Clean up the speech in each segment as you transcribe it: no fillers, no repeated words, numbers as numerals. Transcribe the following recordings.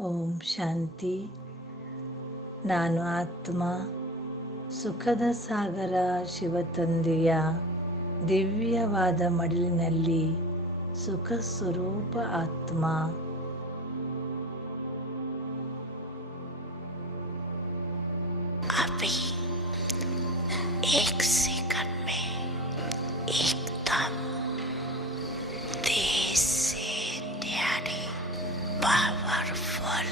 ಓಂ ಶಾಂತಿ. ನಾನು ಆತ್ಮ, ಸುಖದ ಸಾಗರ ಶಿವತಂದೆಯ ದಿವ್ಯವಾದ ಮಡಿಲಿನಲ್ಲಿ ಸುಖ ಸ್ವರೂಪ ಆತ್ಮ. अभी एक सेकंड में एकदम तेज से न्यारी पावरफुल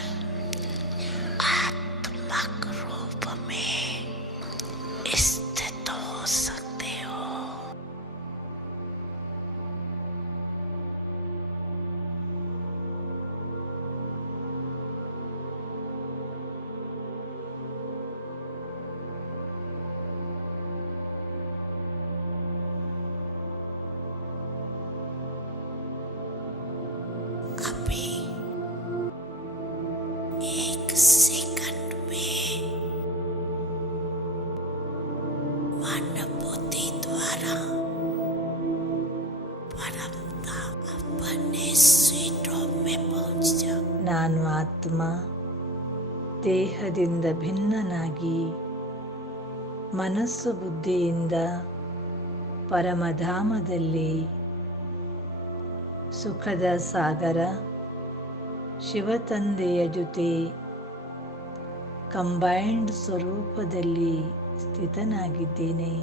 आत्मक रूप में स्थित हो सकते हो। अभी एक सेकंड में अनुभूति द्वारा परमता अपने सीटों में पहुंच जाओ। ನಾನು ಆತ್ಮ, ದೇಹದಿಂದ ಭಿನ್ನನಾಗಿ ಮನಸ್ಸು ಬುದ್ಧಿಯಿಂದ ಪರಮಧಾಮದಲ್ಲಿ ಸುಖದ ಸಾಗರ ಶಿವತಂದೆಯ ಜೊತೆ ಕಂಬೈನ್ಡ್ ಸ್ವರೂಪದಲ್ಲಿ ಸ್ಥಿತನಾಗಿದ್ದೇನೆ.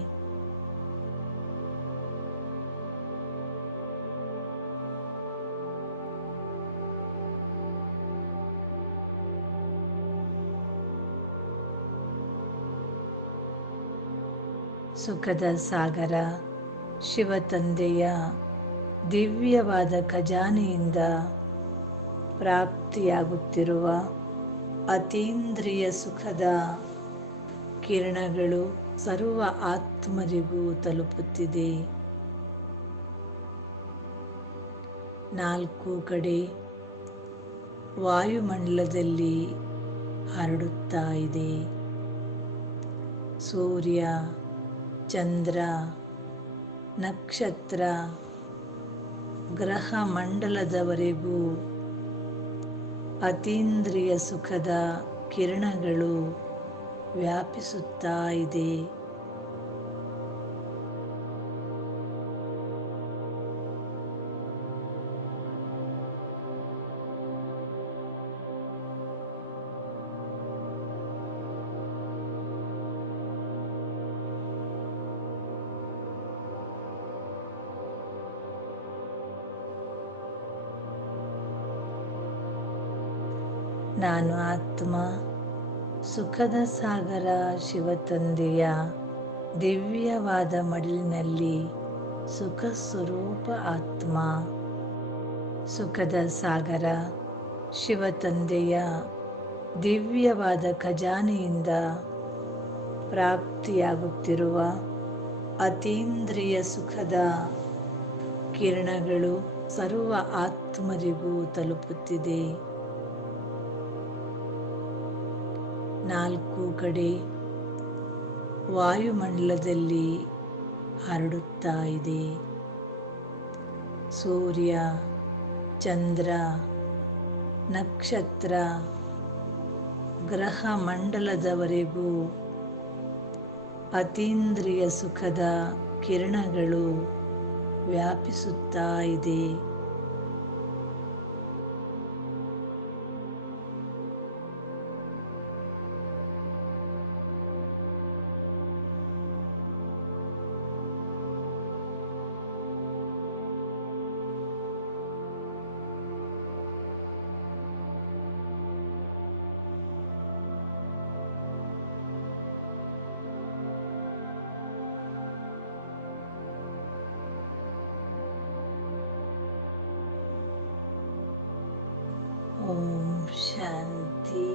ಸುಖದ ಸಾಗರ ಶಿವತಂದೆಯ ದಿವ್ಯವಾದ ಖಜಾನೆಯಿಂದ ಪ್ರಾಪ್ತಿಯಾಗುತ್ತಿರುವ ಅತೀಂದ್ರಿಯ ಸುಖದ ಕಿರಣಗಳು ಸರ್ವ ಆತ್ಮರಿಗೂ ತಲುಪುತ್ತಿದೆ. ನಾಲ್ಕು ಕಡೆ ವಾಯುಮಂಡಲದಲ್ಲಿ ಹರಡುತ್ತಾ ಇದೆ. ಸೂರ್ಯ, ಚಂದ್ರ, ನಕ್ಷತ್ರ, ಗ್ರಹ ಮಂಡಲದವರೆಗೂ ಅತೀಂದ್ರಿಯ ಸುಖದ ಕಿರಣಗಳು ವ್ಯಾಪಿಸುತ್ತಾ ಇದೆ. ನಾನು ಆತ್ಮ, ಸುಖದ ಸಾಗರ ಶಿವತಂದೆಯ ದಿವ್ಯವಾದ ಮಡಿಲಿನಲ್ಲಿ ಸುಖ ಸ್ವರೂಪ ಆತ್ಮ. ಸುಖದ ಸಾಗರ ಶಿವತಂದೆಯ ದಿವ್ಯವಾದ ಖಜಾನೆಯಿಂದ ಪ್ರಾಪ್ತಿಯಾಗುತ್ತಿರುವ ಅತೀಂದ್ರಿಯ ಸುಖದ ಕಿರಣಗಳು ಸರ್ವ ಆತ್ಮರಿಗೂ ತಲುಪುತ್ತಿದೆ. ನಾಲ್ಕು ಕಡೆ ವಾಯುಮಂಡಲದಲ್ಲಿ ಹರಡುತ್ತಾ ಇದೆ. ಸೂರ್ಯ, ಚಂದ್ರ, ನಕ್ಷತ್ರ, ಗ್ರಹ ಮಂಡಲದವರೆಗೂ ಅತೀಂದ್ರಿಯ ಸುಖದ ಕಿರಣಗಳು ವ್ಯಾಪಿಸುತ್ತಾ ಇದೆ. ಓಂ ಶಾಂತಿ.